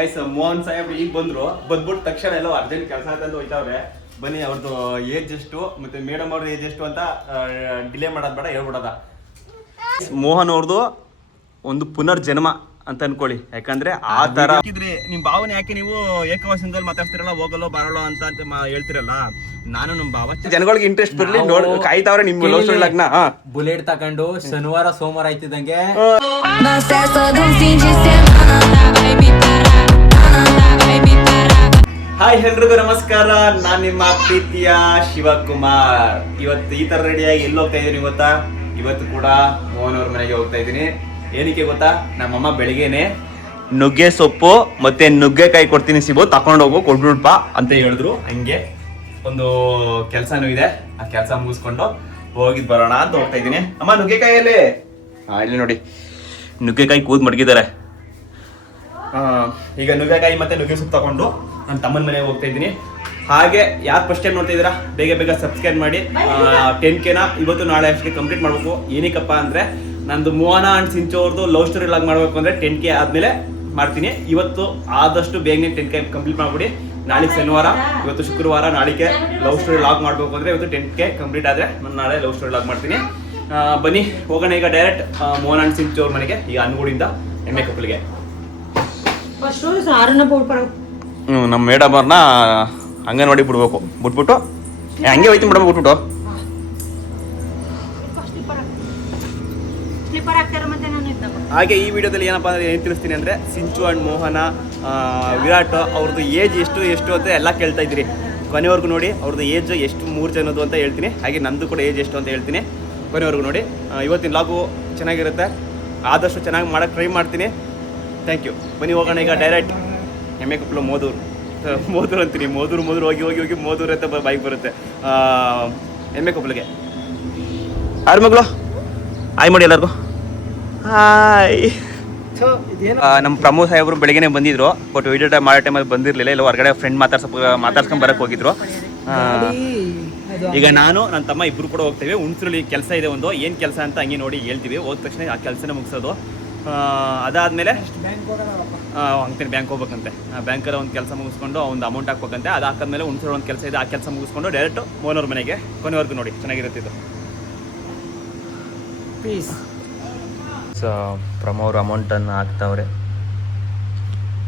Guys Mohan Saheb ಈಗ ಬಂದ್ಬಿಟ್ಟು ತಕ್ಷಣ ಎಲ್ಲ ಅರ್ಜೆಂಟ್ ಕೆಲಸ ಅಂತ ಹೋಯ್ತಾವ್ರೆ. ಬನ್ನಿ ಅವ್ರದ್ದು ಏಜ್ ಎಷ್ಟು ಮತ್ತೆ ಮೇಡಮ್ ಅವ್ರದ್ದು ಏಜ್ ಎಷ್ಟು ಅಂತ ಡಿಲೇ ಮಾಡೋದು ಬೇಡ, ಹೇಳ್ಬಿಡೋದ. ಮೋಹನ್ ಅವ್ರದ್ದು ಒಂದು ಪುನರ್ಜನ್ಮ ಅಂತ ಅನ್ಕೊಳ್ಳಿ. ಯಾಕಂದ್ರೆ ಆ ತರ ನಿಮ್ ಭಾವನೆ ಯಾಕೆ ನೀವು ಏಕವಚನದಲ್ಲಿ ಮಾತಾಡ್ತಿರಲ್ಲ, ಹೋಗಲ್ಲೋ ಬರಲ್ಲೋ ಅಂತ ಹೇಳ್ತಿರಲ್ಲ. ನಾನು ನಮ್ ಭಾವ ಜನಗಳಿಗೆ ಇಂಟ್ರೆಸ್ಟ್ ಬರ್ಲಿ ನೋಡ್ ಕಾಯ್ತಾವ್ರೆ ನಿಮ್ ಲಗ್ನ. ಬುಲೆಟ್ ತಕೊಂಡು ಶನಿವಾರ ಸೋಮವಾರ ಆಯ್ತಿದಂಗೆ ಹಾಯ್ ಎಲ್ರಿಗೂ ನಮಸ್ಕಾರ. ನಾನ್ ನಿಮ್ಮ ಪ್ರೀತಿಯ ಶಿವಕುಮಾರ್. ಇವತ್ತು ಈ ತರ ರೆಡಿಯಾಗಿ ಎಲ್ಲಿ ಹೋಗ್ತಾ ಇದೀನಿ ಗೊತ್ತಾ? ಇವತ್ತು ಕೂಡ ಮೋಹನ್ ಅವ್ರ ಮನೆಗೆ ಹೋಗ್ತಾ ಇದೀನಿ. ಏನಕ್ಕೆ ಗೊತ್ತಾ? ನಮ್ಮಮ್ಮ ಬೆಳಿಗ್ಗೆನೆ ನುಗ್ಗೆ ಸೊಪ್ಪು ಮತ್ತೆ ನುಗ್ಗೆಕಾಯಿ ಕೊಡ್ತೀನಿ ಸಿಬೋ, ತಕೊಂಡೋಗು ಕೊಡ್ಬಿಡ್ಪ ಅಂತ ಹೇಳಿದ್ರು. ಹಂಗೆ ಒಂದು ಕೆಲ್ಸನೂ ಇದೆ, ಆ ಕೆಲಸ ಮುಗಿಸ್ಕೊಂಡು ಹೋಗಿದ್ ಬರೋಣ ಅಂತ ಹೋಗ್ತಾ ಇದೀನಿ. ಅಮ್ಮ ನುಗ್ಗೆಕಾಯಲ್ಲಿ ಇಲ್ಲಿ ನೋಡಿ, ನುಗ್ಗೆಕಾಯಿ ಕೂದ್ ಮಡಗಿದ್ದಾರೆ. ಈಗ ನುಗ್ಗೆಕಾಯಿ ಮತ್ತೆ ನುಗ್ಗೆ ಸೊಪ್ಪು ತಗೊಂಡು ನನ್ನ ತಮ್ಮನ ಮನೆಗೆ ಹೋಗ್ತಾ ಇದ್ದೀನಿ. ಹಾಗೆ ಯಾರು ಫಸ್ಟ್ ಟೈಮ್ ನೋಡ್ತಾ ಇದ್ದೀರಾ, ಬೇಗ ಸಬ್ಸ್ಕ್ರೈಬ್ ಮಾಡಿ. 10K ಇವತ್ತು ನಾಳೆ ಅಷ್ಟೇ ಕಂಪ್ಲೀಟ್ ಮಾಡ್ಬೇಕು. ಏನಕ್ಕಪ್ಪ ಅಂದ್ರೆ ನಂದು ಮೋಹನ ಅಂಡ್ ಸಿಂಚು ಅವ್ರದ್ದು ಲವ್ ಸ್ಟೋರಿ ಲಾಗ್ ಮಾಡ್ಬೇಕು ಅಂದ್ರೆ 10K ಆದ್ಮೇಲೆ ಮಾಡ್ತೀನಿ. ಇವತ್ತು ಆದಷ್ಟು ಬೇಗನೆ 10K ಕಂಪ್ಲೀಟ್ ಮಾಡ್ಬಿಡಿ. ನಾಳೆಗೆ ಶನಿವಾರ, ಇವತ್ತು ಶುಕ್ರವಾರ, ನಾಳೆಗೆ ಲವ್ ಸ್ಟೋರಿ ಲಾಗ್ ಮಾಡ್ಬೇಕು ಅಂದ್ರೆ ಇವತ್ತು 10K ಕಂಪ್ಲೀಟ್ ಆದ್ರೆ ನಾನು ನಾಳೆ ಲವ್ ಸ್ಟೋರಿ ಲಾಗ್ ಮಾಡ್ತೀನಿ. ಬನ್ನಿ ಹೋಗೋಣ ಈಗ ಡೈರೆಕ್ಟ್ ಮೋಹನ್ ಅಂಡ್ ಸಿಂಚು ಅವ್ರ ಮನೆಗೆ. ಈಗ ಅನ್ಗೂಡಿಂದ ಎಮ್ಮೆ ಕಪ್ಪಲಿಗೆ ನಮ್ಮ ಮೇಡಮ್ ಅವ್ರನ್ನ ಅಂಗನವಾಡಿ ಬಿಡ್ಬೇಕು. ಬಿಟ್ಬಿಟ್ಟು ಹಂಗೆ ಹೋಯ್ತು ಮೇಡಮ್, ಬಿಟ್ಬಿಟ್ಟು ಹಾಗೆ ಈ ವಿಡಿಯೋದಲ್ಲಿ ಏನಪ್ಪ ಅಂದ್ರೆ ಏನು ತಿಳಿಸ್ತೀನಿ ಅಂದ್ರೆ, ಸಿಂಚು ಅಂಡ್ ಮೋಹನ, ವಿರಾಟ್ ಅವ್ರದ್ದು ಏಜ್ ಎಷ್ಟು ಅಂತ ಎಲ್ಲ ಕೇಳ್ತಾ ಇದ್ದೀರಿ. ಕೊನೆವರೆಗೂ ನೋಡಿ ಅವ್ರದ್ದು ಏಜ್ ಎಷ್ಟು 3 ಜನದ್ದು ಅಂತ ಹೇಳ್ತೀನಿ. ಹಾಗೆ ನಂದು ಕೂಡ ಏಜ್ ಎಷ್ಟು ಅಂತ ಹೇಳ್ತೀನಿ. ಕೊನೆವರೆಗೂ ನೋಡಿ. ಇವತ್ತಿನ ಲಾಗು ಚೆನ್ನಾಗಿರುತ್ತೆ, ಆದಷ್ಟು ಚೆನ್ನಾಗಿ ಮಾಡೋಕ್ಕೆ ಟ್ರೈ ಮಾಡ್ತೀನಿ. Thank you. ಬನ್ನಿ ಹೋಗೋಣ ಈಗ ಡೈರೆಕ್ಟ್ ಎಮ್ಮೆ ಕಪ್ಪಲು ಮೋದೂರು ಅಂತೀನಿ. ಮೋದೂರು ಹೋಗಿ ಮೋದೂರು ಅಂತ ಬೈಕ್ ಬರುತ್ತೆ. ಎಮ್ಮೆ ಕಪ್ಪಲಿಗೆ ಯಾರು ಮಗಳು ಹಾಯ್ ಮಾಡಿ ಎಲ್ಲರಿಗೂ ಹಾಯ್. ನಮ್ಮ ಪ್ರಮೋದ್ ಸಾಹೇಬರು ಬೆಳಗ್ಗೆನೆ ಬಂದಿದ್ರು, ಬಟ್ ವಿಡಿಯೋ ಟೈಮ್ ಮಾಡೋ ಟೈಮಲ್ಲಿ ಬಂದಿರಲಿಲ್ಲ. ಇಲ್ಲ ಹೊರಗಡೆ ಫ್ರೆಂಡ್ ಮಾತಾಡ್ಸ್ಕೊಂಡು ಬರಕ್ಕೆ ಹೋಗಿದ್ರು. ಈಗ ನಾನು ನನ್ನ ತಮ್ಮ ಇಬ್ಬರು ಕೂಡ ಹೋಗ್ತೇವೆ. ಹುಣಸೂರಲ್ಲಿ ಕೆಲಸ ಇದೆ ಒಂದು. ಏನು ಕೆಲಸ ಅಂತ ಹಂಗೆ ನೋಡಿ ಹೇಳ್ತೀವಿ. ಹೋದ ತಕ್ಷಣ ಆ ಕೆಲಸನೇ ಮುಗಿಸೋದು. ಅದಾದಮೇಲೆ ಅಂತೀನಿ ಬ್ಯಾಂಕ್ ಹೋಗ್ಬೇಕಂತೆ. ಬ್ಯಾಂಕಲ್ಲಿ ಒಂದು ಕೆಲಸ ಮುಗಿಸ್ಕೊಂಡು ಒಂದು ಅಮೌಂಟ್ ಹಾಕ್ಬೇಕಂತೆ. ಅದು ಹಾಕಿದ್ಮೇಲೆ ಹುಣಸೂರು ಒಂದು ಕೆಲಸ ಇದೆ, ಆ ಕೆಲಸ ಮುಗಿಸ್ಕೊಂಡು ಡೈರೆಕ್ಟ್ ಮೋಹನವ್ರ ಮನೆಗೆ. ಕೊನೆವರೆಗೂ ನೋಡಿ, ಚೆನ್ನಾಗಿರುತ್ತಿದ್ದು. ಪ್ಲೀಸ್. ಸೊ ಪ್ರಮೋರ್ ಅಮೌಂಟನ್ನು ಹಾಕ್ತಾವ್ರೆ.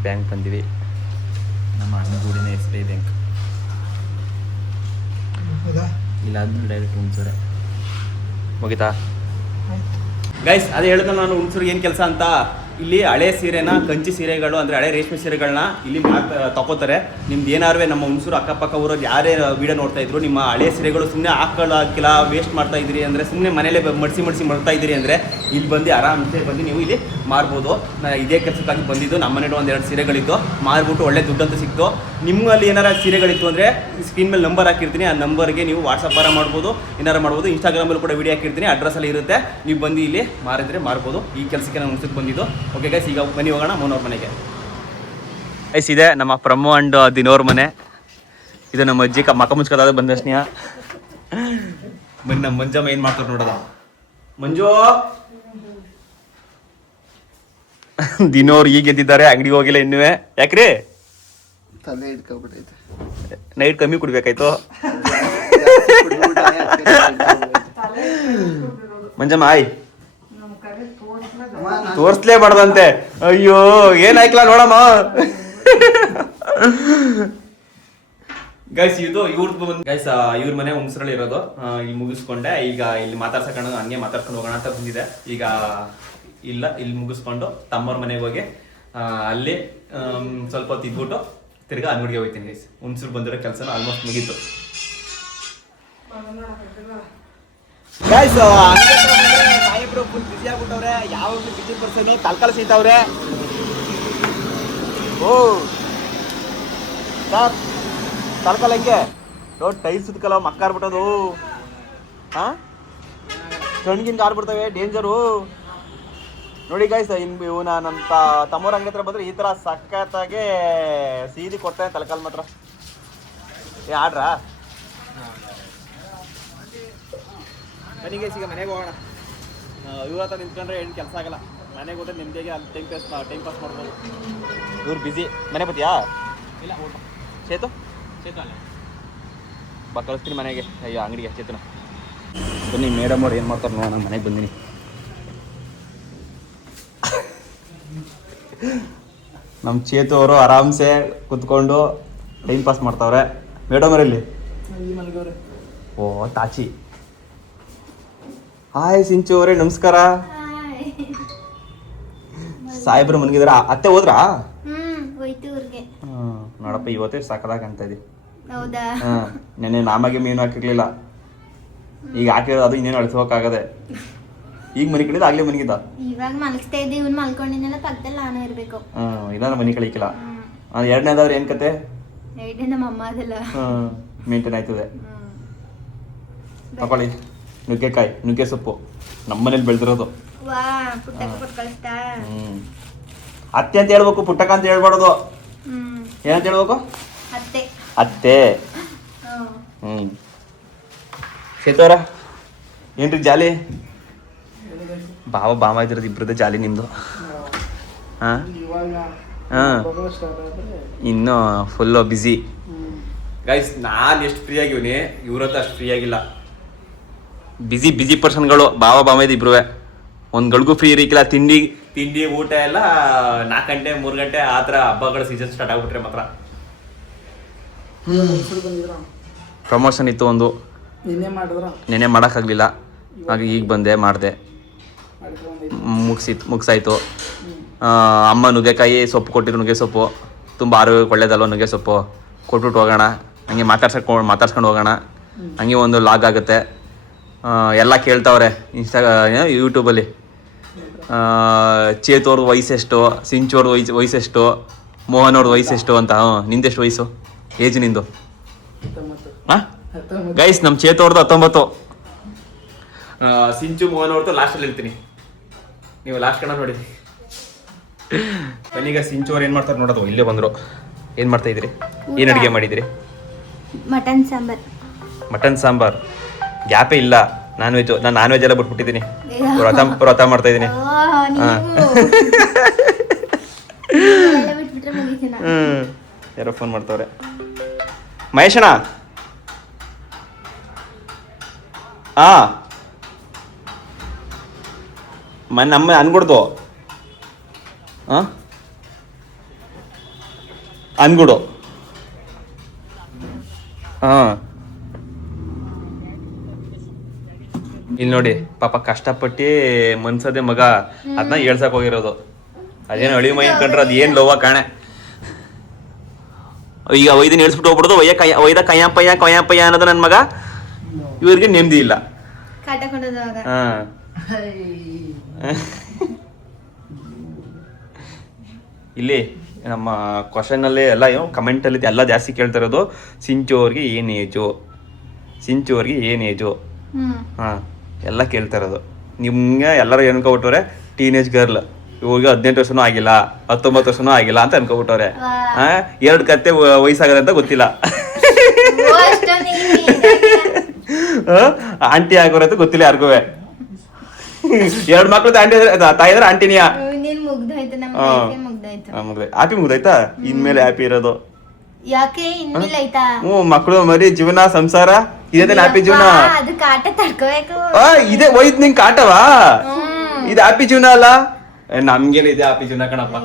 ಬ್ಯಾಂಕ್ ಬಂದಿವಿ, ನಮ್ಮ ಅಣ್ಣಗೂಡಿನ SBI ಬ್ಯಾಂಕ್. ಇಲ್ಲ ಆದ್ಮೇಲೆ ಡೈರೆಕ್ಟ್ ಹುಣಸೂರೆ ಮುಗಿತಾ ಗೈಸ್. ಅದೇ ಹೇಳಿದ್ರೆ ನಾನು ಹುಣಸೂರಿಗೆ ಏನು ಕೆಲಸ ಅಂತ. ಇಲ್ಲಿ ಹಳೆ ಸೀರೆನ, ಕಂಚಿ ಸೀರೆಗಳು ಅಂದರೆ ಹಳೆ ರೇಷ್ಮೆ ಸೀರೆಗಳನ್ನ ಇಲ್ಲಿ ತಗೋತಾರೆ. ನಿಮ್ದು ಏನಾರು ನಮ್ಮ ಹುಣಸೂರು ಅಕ್ಕಪಕ್ಕ ಊರಲ್ಲಿ ಯಾರೇ ವೀಡಿಯೋ ನೋಡ್ತಾ ಇದ್ರು, ನಿಮ್ಮ ಹಳೆ ಸೀರೆಗಳು ಸುಮ್ಮನೆ ಹಾಕೊಳ್ಳೋಕ್ಕಿಲ್ಲ, ವೇಸ್ಟ್ ಮಾಡ್ತಾ ಇದ್ದೀರಿ ಅಂದರೆ, ಸುಮ್ಮನೆ ಮನೇಲೆ ಮಡಿಸಿ ಮಾಡ್ತಾ ಇದ್ದೀರಿ ಅಂದರೆ ಇಲ್ಲಿ ಬಂದು ಆರಾಮಸೆ ಬಂದು ನೀವು ಇಲ್ಲಿ ಮಾರ್ಬೋದು. ನಾನು ಇದೇ ಕೆಲಸಕ್ಕಾಗಿ ಬಂದಿದ್ದು. ನಮ್ಮ ಮನೇಲಿ 1-2 ಸೀರೆಗಳಿತ್ತು, ಮಾರ್ಬಿಟ್ಟು ಒಳ್ಳೆ ದುಡ್ಡಂತೂ ಸಿಕ್ತು. ನಿಮ್ಮಲ್ಲಿ ಏನಾರ ಸೀರೆಗಳಿತ್ತು ಅಂದರೆ ಸ್ಕ್ರೀನ್ ಮೇಲೆ ನಂಬರ್ ಹಾಕಿರ್ತೀನಿ. ಆ ನಂಬರ್ಗೆ ನೀವು ವಾಟ್ಸಪ್ ಮಾಡ್ಬೋದು, ಏನಾರು ಮಾಡ್ಬೋದು. ಇನ್ಸ್ಟಾಗ್ರಾಮಲ್ಲಿ ಕೂಡ ವಿಡಿಯೋ ಹಾಕಿರ್ತೀನಿ, ಅಡ್ರೆಸ್ಸಲ್ಲಿ ಇರುತ್ತೆ. ನೀವು ಬಂದು ಇಲ್ಲಿ ಮಾರಿದ್ರೆ ಮಾರ್ಬೋದು. ಈ ಕೆಲಸಕ್ಕೆ ನಾನು ಮುಗಿಸ್ಕೊಂಡು ಬಂದಿದ್ದು. ಓಕೆ ಗೈಸ್, ಈಗ ಬನ್ನಿ ಹೋಗೋಣ ಮೋಹನವ್ರ ಮನೆಗೆ. ಗೈಸ್, ಇದೆ ನಮ್ಮ ಪ್ರಮೋ ಅಂಡ್ ದಿನೋರ್ ಮನೆ. ಇದು ನಮ್ಮ ಅಜ್ಜಿ ಮಕ್ಕ ಮುಚ್ಕೋದಾದ ಬಂದ ಸ್ನೇಹ. ಬನ್ನಿ ನಮ್ಮ ಮಂಜಮ್ಮ ಏನು ಮಾಡ್ತಾರೆ ನೋಡೋದ. ಮಂಜು, ದಿನೋರ್ ಈಗ ಎದ್ದಿದ್ದಾರೆ, ಅಂಗಡಿಗೆ ಹೋಗಿಲ್ಲ ಇನ್ನೂ. ಯಾಕ್ರಿ? ತಲೆ ಹಿಡ್ಕೊಬಿಟ್ಟೈತೆ. ನೈಟ್ ಕಮ್ಮಿ ಕುಡ್ಬೇಕಾಯ್ತು. ಮಂಜಮ್ಮ ಆಯ್ ತೋರ್ಸ್ಲೇಬಾರ್ದಂತೆ. ಅಯ್ಯೋ ಏನಾಯ್ಕಲ್ಲ ನೋಡಮ್ಮ. ಗೈಸ್, ಇದು ಇವ್ರದ್ದು ಬಂದು ಗೈಸ್ ಇವ್ರ ಮನೆ ಹುಣಸೂರಲ್ಲಿ ಇರೋದು. ಇಲ್ಲಿ ಮುಗಿಸ್ಕೊಂಡೆ. ಈಗ ಇಲ್ಲಿ ಮಾತಾಡ್ಸಕೊಂಡು ಹಂಗೆ ಮಾತಾಡ್ಕೊಂಡು ಹೋಗೋಣ ಅಂತ ಬಂದಿದೆ. ಈಗ ಇಲ್ಲಿ ಮುಗಿಸ್ಕೊಂಡು ತಮ್ಮವ್ರ ಮನೆಗೆ ಹೋಗಿ ಅಲ್ಲಿ ಸ್ವಲ್ಪ ಹೊತ್ತು ಇದ್ಬಿಟ್ಟು ತಿರ್ಗಾ ಅಂಗಡಿಗೆ ಹೋಗ್ತೀನಿ. ಗೈಸ್, ಹುಣಸೂರು ಬಂದಿರೋ ಕೆಲಸ ಆಲ್ಮೋಸ್ಟ್ ಮುಗೀತು. ಗೈಸ್, ಸಾಹೇಬ್ರು ಫುಲ್ ಬಿಸಿ ಆಗ್ಬಿಟ್ಟವ್ರೆ. ಯಾವಾಗಲೂ ಬಿಸಿ ಪರ್ಸನ್ ತಲ್ಕಾಲ ಸೀತವ್ರೆ. ಓ ಸರ್, ತಲ್ಕಾಲ ಹೆಂಗೆ ನೋಡಿ, ಟೈರ್ ಸುತ್ತಕಲ್ಲ ಮಕ್ಕಾರ್ಬಿಟ್ಟದು. ಹಾಂ, ಕಣ್ಗಿನ್ ಆರ್ಬಿಡ್ತವೆ, ಡೇಂಜರು ನೋಡಿ ಗೈಸ್. ಇವನ ನಮ್ಮ ತಮ್ಮವ್ರ ಅಂಗಡಿ ಹತ್ರ ಬಂದರೆ ಈ ಥರ ಸಖತ್ತಾಗೆ ಸೀದಿ ಕೊಡ್ತಾನೆ ತಲಕಾಲ್ ಮಾತ್ರ. ಆಡ್ರಾ ಬನ್ನಿ ಗೈಸ್, ಈಗ ಮನೆಗೆ ಹೋಗೋಣ. ಇವ್ರ ಹತ್ರ ನಿಂತ್ಕೊಂಡ್ರೆ ಏನು ಕೆಲಸ ಆಗಲ್ಲ. ಮನೆಗೆ ಹೋದ್ರೆ ನಿಮ್ಗೆ ಟೈಮ್ ಪಾಸ್ ಮಾಡ್ಬೋದು. ಇವ್ರು ಬಿಸಿ. ಮನೆ ಬತ್ತೀಯಾ? ಇಲ್ಲ ಚೇತು ಬಾ ಕಳಿಸ್ತೀನಿ ಮನೆಗೆ. ಅಯ್ಯೋ ಅಂಗಡಿಗೆ ಚೇತನ ಬನ್ನಿ. ಮೇಡಮ್ ಅವ್ರು ಏನು ಮಾಡ್ತಾರೆ ನೋಡೋಣ. ಮನೆಗೆ ಬಂದೀನಿ. ನಮ್ಮ ಚೇತು ಅವರು ಆರಾಮ್ಸೆ ಕುತ್ಕೊಂಡು ಟೈಮ್ ಪಾಸ್ ಮಾಡ್ತಾವ್ರೆ. ಮೇಡಮ್ ಅವರಲ್ಲಿ ಓ ತಾಚಿ. ಹಾಯ್ ಸಿಂಚು ಅವರೇ, ನಮಸ್ಕಾರ. ಸಾಹೇಬ್ರು ಮನ್ಗಿದ್ರ? ಅತ್ತೆ ಹೋದ್ರಾ? ನೋಡಪ್ಪ ಇವತ್ತೇ ಸಾಕದಾಗ ಅಂತ ಇದೀವಿ. ನೆನ್ನೆ ನಾಮಗೆ ಮೀನು ಹಾಕಿರ್ಲಿಲ್ಲ, ಈಗ ಹಾಕಿರೋದು ಅದು ಇನ್ನೇನು ಅಳಿಸೋಕಾಗದೆ. ಈಗ ಮನೆ ಕಳಿದ ಆಗ್ಲೇ ಮನೆಗಿದ್ದ. ಇವಾಗ ಮಲಗಿಸ್ತಾ ಇದ್ದೆ, ಇವ್ನು ಮಲ್ಕೊಂಡಿದ್ದೆಲ್ಲ ಪಕ್ಕದಲ್ಲಿ ನಾನು ಇರ್ಬೇಕು. ಇಲ್ಲ ಮನೆ ಕಳಿಕಿಲ್ಲ. ಎರಡನೇದಾದ್ರೆ ಏನ್ ಕತೆ? ಎರಡನೇ ನಮ್ಮ ಅಮ್ಮ ಅದಲ್ಲ. ಮೇಂಟೈನ್ ಆಯ್ತದೆ. ತಗೊಳ್ಳಿ ನುಗ್ಗೆಕಾಯಿ, ನುಗ್ಗೆ ಸೊಪ್ಪು ನಮ್ಮನೇಲಿ ಬೆಳೆದಿರೋದು. ವಾ ಪುಟ್ಟಕ್ಕೆ ಕೊಟ್ಟು ಕಳಿಸ್ತಾ. ಅತ್ತೆ ಅಂತ ಹೇಳ್ಬೇಕು, ಪುಟ್ಟಕ ಅಂತ ಹೇಳ್ಬಾರ್ದು. ಏನಂತ ಹೇಳ್ಬೇಕು? ಅತ್ತೆ. ಅತ್ತೆ. ಸೇತೋರ ಏನ್ರಿ ಜಾಲಿ? ಬಾವ ಇದ್ರದ್ದು ಇಬ್ರದ್ದು ಜಾಲಿ ನಿಮ್ದು. ಹಾ ಇನ್ನು ಫುಲ್ಲು ಬಿಸಿ ಗೈಸ್. ನಾನು ಎಷ್ಟು ಫ್ರೀ ಆಗಿವ್ನಿ, ಇವ್ರತ್ತು ಅಷ್ಟು ಫ್ರೀ ಆಗಿಲ್ಲ. ಬಿಸಿ ಪರ್ಸನ್ಗಳು ಬಾವ ಇದು ಇಬ್ರು. ಒಂದು ಗಳಿಗೂ ಫ್ರೀ ಇರಕ್ಕಿಲ್ಲ. ತಿಂಡಿ ಊಟ ಎಲ್ಲ 4 ಗಂಟೆ 3 ಗಂಟೆ ಆ ಥರ ಹಬ್ಬಗಳ ಸೀಸನ್ ಸ್ಟಾರ್ಟ್ ಆಗ್ಬಿಟ್ರೆ ಮಾತ್ರ. ಪ್ರಮೋಷನ್ ಇತ್ತು ಒಂದು, ನೆನೆ ಮಾಡೋಕ್ಕಾಗಲಿಲ್ಲ. ಹಾಗೆ ಈಗ ಬಂದೆ, ಮಾಡಿದೆ, ಮುಗಿಸಾಯ್ತು. ಅಮ್ಮ ನುಗ್ಗೆಕಾಯಿ ಸೊಪ್ಪು ಕೊಟ್ಟಿದ್ರು. ನುಗ್ಗೆ ಸೊಪ್ಪು ತುಂಬ ಆರೋಗ್ಯಕ್ಕೆ ಒಳ್ಳೇದಲ್ವ ನುಗ್ಗೆ ಸೊಪ್ಪು. ಕೊಟ್ಬಿಟ್ಟು ಹೋಗೋಣ, ಹಂಗೆ ಮಾತಾಡ್ಸ್ಕೊಂಡು ಹೋಗೋಣ. ಹಂಗೆ ಒಂದು ಲಾಗ್ ಆಗುತ್ತೆ. ಎಲ್ಲ ಕೇಳ್ತಾವ್ರೆ ಯೂಟ್ಯೂಬಲ್ಲಿ. ಚೇತೋರ್ದು ವಯಸ್ಸೆಷ್ಟು, ಸಿಂಚೋರ್ದು ವಯಸ್ಸೆಷ್ಟು, ಮೋಹನ್ ಅವ್ರದ್ದು ವಯಸ್ಸೆಷ್ಟು ಅಂತ. ನಿಂದೆಷ್ಟು ವಯಸ್ಸು, ಏಜ್ ನಿಂದು? ಗೈಸ್ ನಮ್ಮ ಚೇತೋರ್ದು 19. ಸಿಂಚು ಮೋಹನ್ ಅವ್ರದ್ದು ಲಾಸ್ಟಲ್ಲಿ ಇರ್ತೀನಿ. ನೀವು ಲಾಸ್ಟ್ ಕಣ ನೋಡಿ. ಬನ್ನೀಗ ಸಿಂಚು ಅವ್ರು ಏನು ಮಾಡ್ತಾರೆ ನೋಡೋದು. ಇಲ್ಲೇ ಬಂದರು. ಏನು ಮಾಡ್ತಾ ಇದ್ರಿ? ಏನು ಅಡುಗೆ ಮಾಡಿದಿರಿ? ಮಟನ್ ಸಾಂಬಾರ್. ಗ್ಯಾಪೇ ಇಲ್ಲ. ನಾನು ನಾನ್ ವೆಜ್ ಎಲ್ಲ ಬಿಟ್ಬಿಟ್ಟಿದ್ದೀನಿ. ವ್ರತ ಮಾಡ್ತಾ ಇದ್ದೀನಿ. ಯಾರೋ ಫೋನ್ ಮಾಡ್ತವ್ರೆ. ಮಹೇಶಣ್ಣ. ನಮ್ಮ ಅನ್ಗುಡ್ದು ಅನ್ಗುಡು. ಇಲ್ಲಿ ನೋಡಿ ಪಾಪ ಕಷ್ಟಪಟ್ಟು ಮನ್ಸದೆ ಮಗ ಅದನ್ನ ಹೇಳ್ಸಕ್ ಹೋಗಿರೋದು. ಅದೇನು ಅಳಿ ಮೈನ್ ಕಂಡ್ರೆ ಅದು ಏನು ಲೋವ ಕಾಣೆ. ಈಗ ಒಯ್ದಿನ ಹೇಳ್ಸ್ಬಿಟ್ಟು ಹೋಗ್ಬಿಡೋದು. ಒಯ್ದ ಕಯ್ಯಪ್ಪಯ್ಯ ಅನ್ನೋದು ನನ್ನ ಮಗ. ಇವ್ರಿಗೆ ನೆಮ್ಮದಿ ಇಲ್ಲ. ಇಲ್ಲಿ ನಮ್ಮ ಕ್ವಶನಲ್ಲಿ ಎಲ್ಲ ಕಮೆಂಟಲ್ಲಿ ಎಲ್ಲ ಜಾಸ್ತಿ ಕೇಳ್ತಾ ಇರೋದು ಸಿಂಚು ಅವ್ರಿಗೆ ಏನು ಏಜು. ಎಲ್ಲ ಕೇಳ್ತಾ ಇರೋದು. ನಿಮ್ಗೆ ಎಲ್ಲರೂ ಅನ್ಕೊಬಿಟ್ಟವ್ರೆ ಟೀನೇಜ್ ಗರ್ಲ್. ಇವಾಗ 18 ವರ್ಷನೂ ಆಗಿಲ್ಲ, 19 ವರ್ಷನೂ ಆಗಿಲ್ಲ ಅಂತ ಅನ್ಕೊಬಿಟ್ಟವ್ರೆ. 2 ಕತ್ತೆ ವಯಸ್ಸಾಗದೆ ಅಂತ ಗೊತ್ತಿಲ್ಲ. ಆಂಟಿ ಆಗೋರ ಅಂತ ಗೊತ್ತಿಲ್ಲ ಯಾರಿಗೂ. 2 ಮಕ್ಳು ತಾಯಿದ್ರೆ ಆಂಟಿನಿಯಾ. ಹ್ಯಾಪಿ ಮುಗ್ದಾಯ್ತಾ? ಇನ್ಮೇಲೆ ಹ್ಯಾಪಿ ಇರೋದು. ಯಾಕೆ ಇನ್ಮೇಲೆ ಆಯ್ತಾ? ಮಕ್ಕಳು ಮರಿ ಜೀವನ ಸಂಸಾರ ಇದೇ ಹ್ಯಾಪಿ ಜೀವನ. ಅದು ಕಾಟ ತಡ್ಕೋಬೇಕು. ಇದೇ ಹೋಯ್ತು ನಿಂಗೆ ಕಾಟವಾ? ಇದು ಹ್ಯಾಪಿ ಜೀವನ ಅಲ್ಲ. ನಮ್ಗೇನು ಇದೆ ಹ್ಯಾಪಿ ಜೀವನ ಕಣಪ್ಪ.